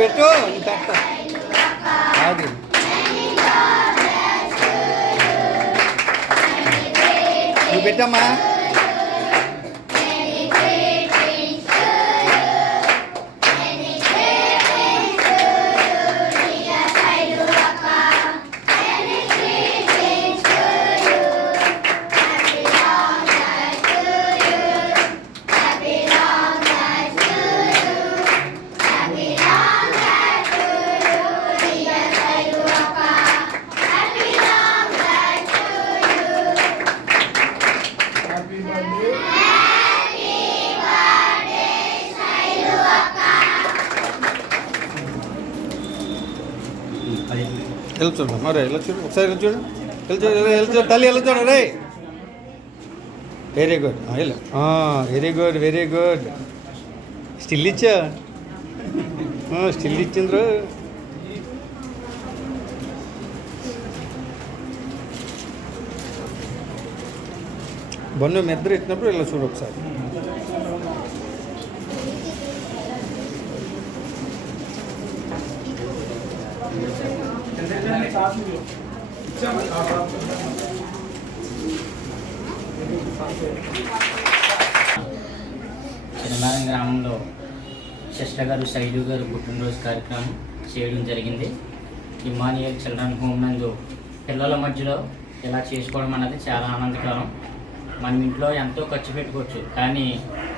పెట్టు నీకు పెడతా అది నువ్వు పెట్టమ్మా. వెళ్ళి చూడు మరి వెళ్ళి చూడు ఒకసారి వెళ్ళి చూడు. వెళ్ళి చూడు వెళ్ళి చూడు తల్లి వెళ్ళి చూడు రే వెరీ గుడ్ వెళ్ళు very good very good still ఇచ్చా? స్టిల్ ఇచ్చిండ్రు బొన్ను మెద్దరు ఎత్తినప్పుడు ఇలా చూడు ఒకసారి. చిన్నమారం గ్రామంలో సిస్టర్ గారు శైలు గారు పుట్టినరోజు కార్యక్రమం చేయడం జరిగింది. ఇమానియల్ చిల్డ్రన్ హోమ్ నందు పిల్లల మధ్యలో ఇలా చేసుకోవడం అనేది చాలా ఆనందకరం. మన ఇంట్లో ఎంతో ఖర్చు పెట్టుకోవచ్చు. కానీ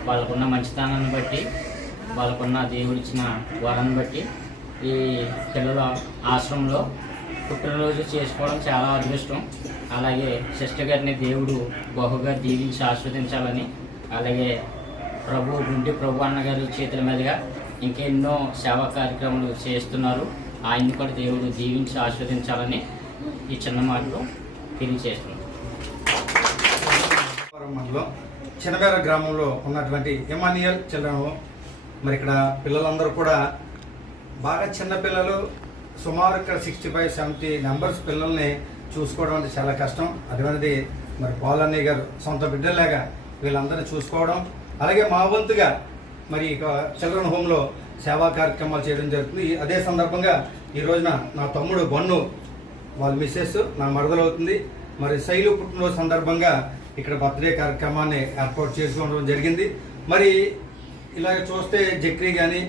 వాళ్ళకున్న మంచితనాన్ని బట్టి వాళ్ళకున్న దేవుడిచ్చిన వరాన్ని బట్టి ఈ పిల్లల ఆశ్రమంలో పుట్టినరోజు చేసుకోవడం చాలా అదృష్టం. అలాగే సిస్టర్ గారిని దేవుడు బహుగా దీవించి ఆస్వాదించాలని అలాగే ప్రభు గుంటి ప్రభు అన్నగారి చేతుల మీదుగా ఇంకెన్నో సేవా కార్యక్రమాలు చేస్తున్నారు. ఆయన్ని కూడా దేవుడు దీవించి ఆస్వాదించాలని ఈ చిన్న మాటలు తెలియజేస్తున్నాను. మండలం చిన్నబేర గ్రామంలో ఉన్నటువంటి ఎమానియల్ చిల్డ్రన్ హోమ్. మరి ఇక్కడ పిల్లలందరూ కూడా బాగా చిన్న పిల్లలు సుమారు ఇక్కడ సిక్స్టీ ఫైవ్ సెవెంటీ నెంబర్స్ పిల్లల్ని చూసుకోవడం అంటే చాలా కష్టం. అటువంటిది మరి పాలన్నయ్య గారు సొంత బిడ్డలాగా వీళ్ళందరినీ చూసుకోవడం. అలాగే మా వంతుగా మరి ఇక చిల్డ్రన్ హోమ్లో సేవా కార్యక్రమాలు చేయడం జరుగుతుంది. అదే సందర్భంగా ఈ రోజున నా తమ్ముడు బన్ను వాళ్ళ మిస్సెస్ నా మరదలవుతుంది. మరి శైలు పుట్టినరోజు సందర్భంగా ఇక్కడ బర్త్డే కార్యక్రమాన్ని ఏర్పాటు చేసుకోవడం జరిగింది. మరి ఇలాగ చూస్తే జక్రీ కానీ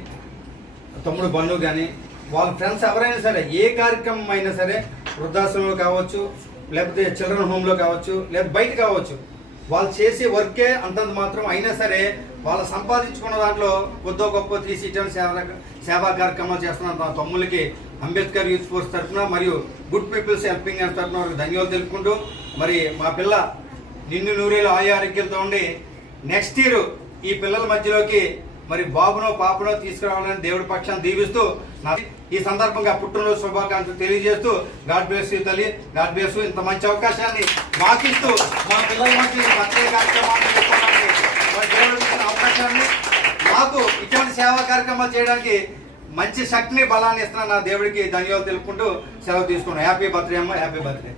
తమ్ముడు బన్ను కానీ వాళ్ళ ఫ్రెండ్స్ ఎవరైనా సరే ఏ కార్యక్రమం అయినా సరే వృద్ధాశ్రమంలో కావచ్చు లేకపోతే చిల్డ్రన్ హోమ్లో కావచ్చు లేదా బయట కావచ్చు వాళ్ళు చేసే వర్కే అంతంత మాత్రం అయినా సరే వాళ్ళు సంపాదించుకున్న దాంట్లో కొద్దో గొప్ప తీసి ఇచ్చిన సేవ సేవా కార్యక్రమాలు చేస్తున్న తమ్ముళ్ళకి అంబేద్కర్ యూత్ ఫోర్స్ తరఫున మరియు గుడ్ పీపుల్స్ హెల్పింగ్ హ్యాండ్స్ తరఫున వారికి ధన్యవాదాలు తెలుపుకుంటూ మరి మా పిల్ల నిన్ను నూరేళ్ళు ఆయా ఆరోగ్యంతో ఉండి నెక్స్ట్ ఇయర్ ఈ పిల్లల మధ్యలోకి మరి బాబునో పాపనో తీసుకురావాలని దేవుడి పక్షాన్ని దీవిస్తూ ఈ సందర్భంగా పుట్టినరోజు శుభాకాంక్షలు తెలియజేస్తూ గాడ్ బ్లెస్ యూ తల్లి గాడ్ బ్లెస్ ఇంత మంచి అవకాశాన్ని మాకిస్తూ మా పిల్లల మధ్య ప్రత్యేక కార్యక్రమాలు అవకాశాన్ని మాకు ఇటువంటి సేవా కార్యక్రమాలు చేయడానికి మంచి శక్తిని బలాన్ని ఇస్తున్న నా దేవుడికి ధన్యవాదాలు తెలుపుకుంటూ సెలవు తీసుకున్నాను హ్యాపీ బర్త్డే అమ్మ. Happy birthday